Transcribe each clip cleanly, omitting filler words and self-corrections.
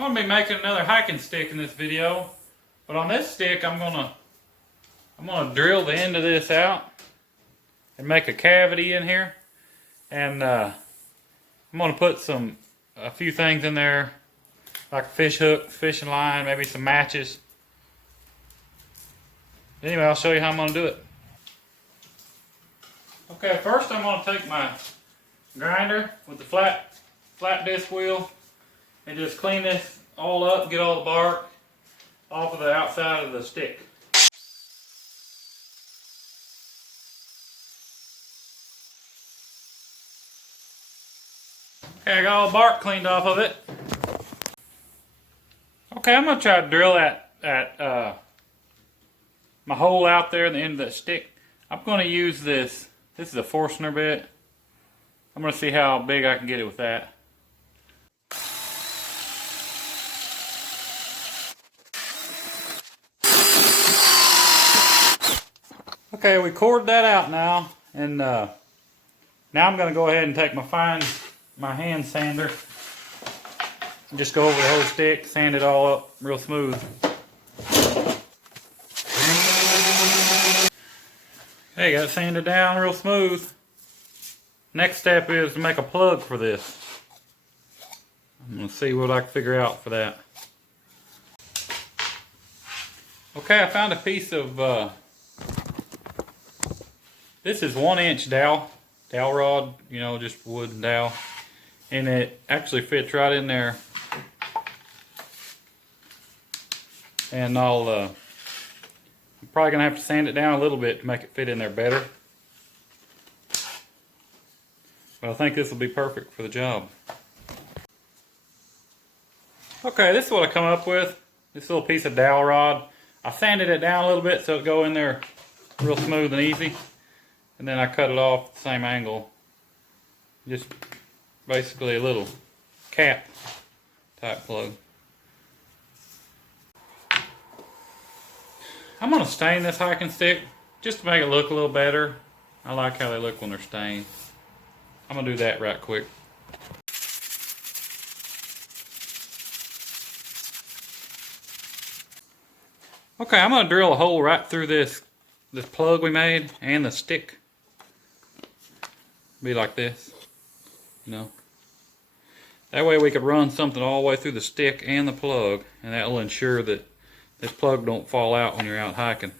I'm going to be making another hiking stick in this video, but on this stick I'm gonna drill the end of this out and make a cavity in here, and I'm gonna put a few things in there like a fish hook, fishing line, maybe some matches. Anyway, I'll show you how I'm gonna do it. Okay, first I'm gonna take my grinder with the flat disc wheel and just clean this all up, get all the bark off of the outside of the stick. Okay, I got all the bark cleaned off of it. Okay, I'm gonna try to drill my hole out there in the end of that stick. I'm gonna use this. This is a Forstner bit. I'm gonna see how big I can get it with that. Okay, we cored that out now, and now I'm going to go ahead and take my hand sander and just go over the whole stick, sand it all up real smooth. Okay, got it sanded down real smooth. Next step is to make a plug for this. I'm going to see what I can figure out for that. Okay, I found a piece of this is 1-inch dowel rod, you know, just wood and dowel, and it actually fits right in there. And I'm probably gonna have to sand it down a little bit to make it fit in there better. But I think this will be perfect for the job. Okay, this is what I come up with. This little piece of dowel rod. I sanded it down a little bit so it'll go in there real smooth and easy. And then I cut it off the same angle. Just basically a little cap type plug. I'm going to stain this hiking stick just to make it look a little better. I like how they look when they're stained. I'm going to do that right quick. Okay, I'm going to drill a hole right through this plug we made and the stick. Be like this, you know. That way we could run something all the way through the stick and the plug, and that will ensure that this plug don't fall out when you're out hiking.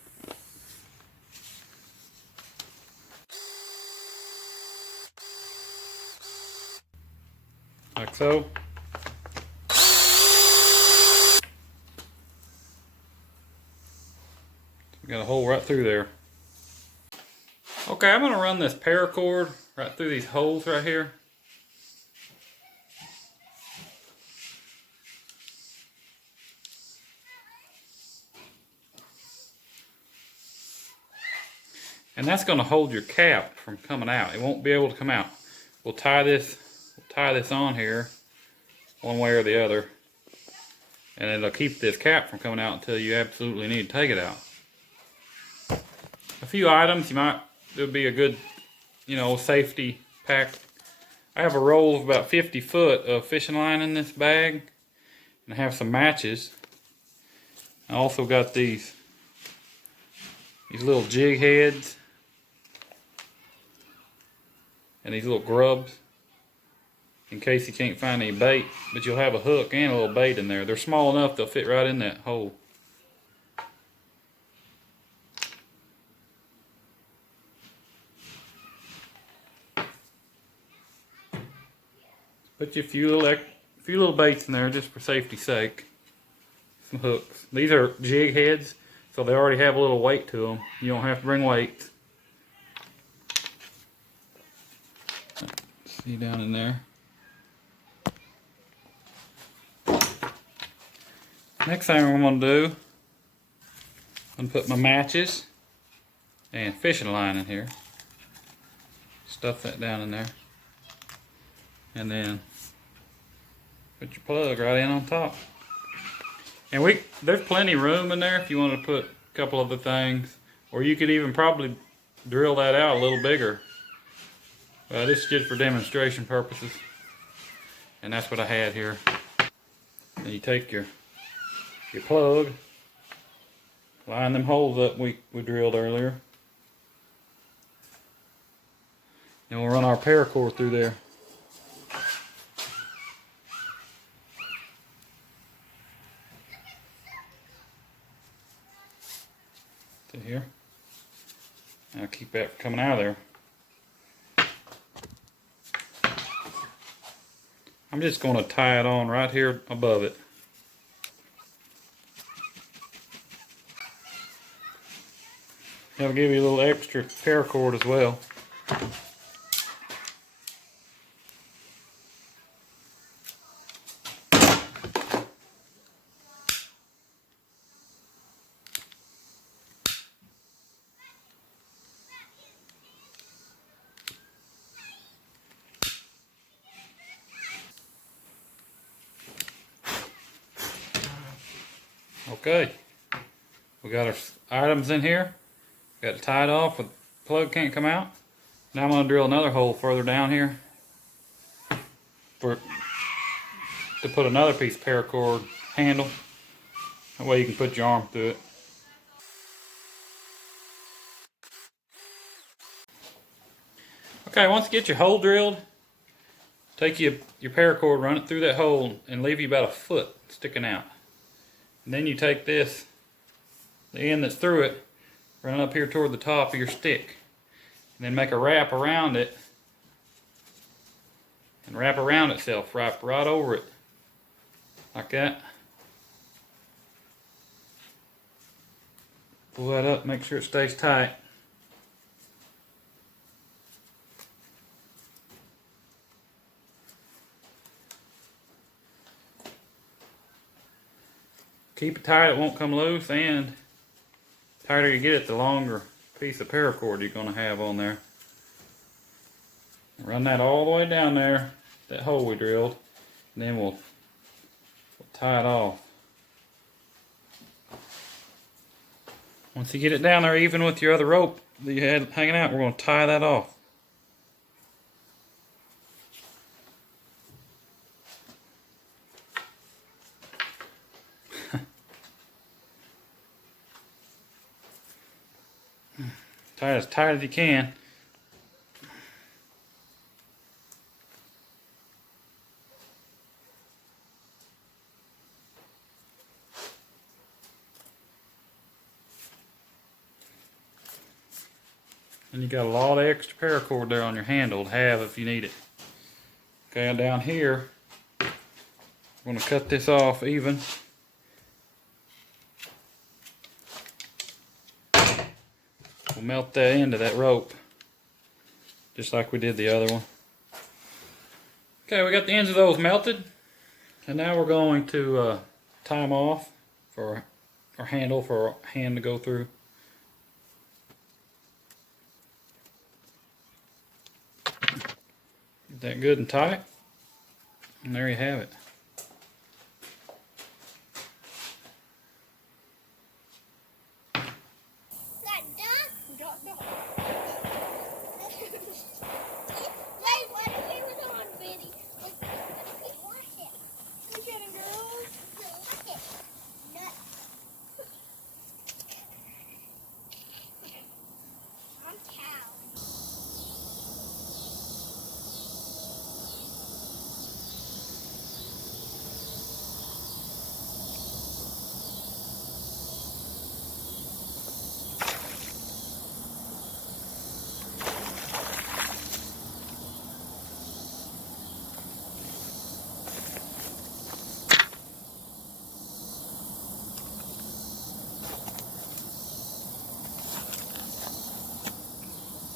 Like so. We got a hole right through there. Okay, I'm going to run this paracord right through these holes right here. And that's going to hold your cap from coming out. It won't be able to come out. We'll tie this on here one way or the other, and it'll keep this cap from coming out until you absolutely need to take it out. A few items it would be a good, you know, safety pack. I have a roll of about 50 foot of fishing line in this bag, and I have some matches. I also got these little jig heads and these little grubs in case you can't find any bait, but you'll have a hook and a little bait in there. They're small enough they'll fit right in that hole. Put you a few little baits in there just for safety's sake. Some hooks. These are jig heads, so they already have a little weight to them. You don't have to bring weights. See down in there. Next thing I'm going to do, I'm going to put my matches and fishing line in here. Stuff that down in there. And then put your plug right in on top. And there's plenty of room in there if you want to put a couple other things. Or you could even probably drill that out a little bigger. This is just for demonstration purposes. And that's what I had here. And you take your plug, line them holes up we drilled earlier. And we'll run our paracord through there. To here. Now keep that from coming out of there. I'm just going to tie it on right here above it. That'll give you a little extra paracord as well. Okay, we got our items in here. Got it tied off, but the plug can't come out. Now I'm going to drill another hole further down here to put another piece of paracord handle. That way you can put your arm through it. Okay, once you get your hole drilled, take your paracord, run it through that hole, and leave you about a foot sticking out. And then you take this, the end that's through it, run it up here toward the top of your stick. And then make a wrap around it. And wrap around itself, wrap right over it. Like that. Pull that up, make sure it stays tight. Keep it tight, it won't come loose, and the tighter you get it, the longer piece of paracord you're going to have on there. Run that all the way down there, that hole we drilled, and then we'll tie it off. Once you get it down there even with your other rope that you had hanging out, we're going to tie that off. Tie it as tight as you can. And you got a lot of extra paracord there on your handle to have if you need it. Okay, and down here, I'm going to cut this off even. We'll melt that into that rope, just like we did the other one. Okay, we got the ends of those melted, and now we're going to tie them off for our handle for our hand to go through. Get that good and tight, and there you have it.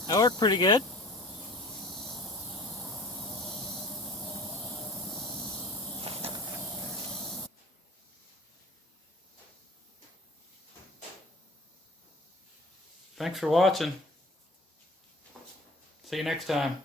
That worked pretty good. Thanks for watching. See you next time.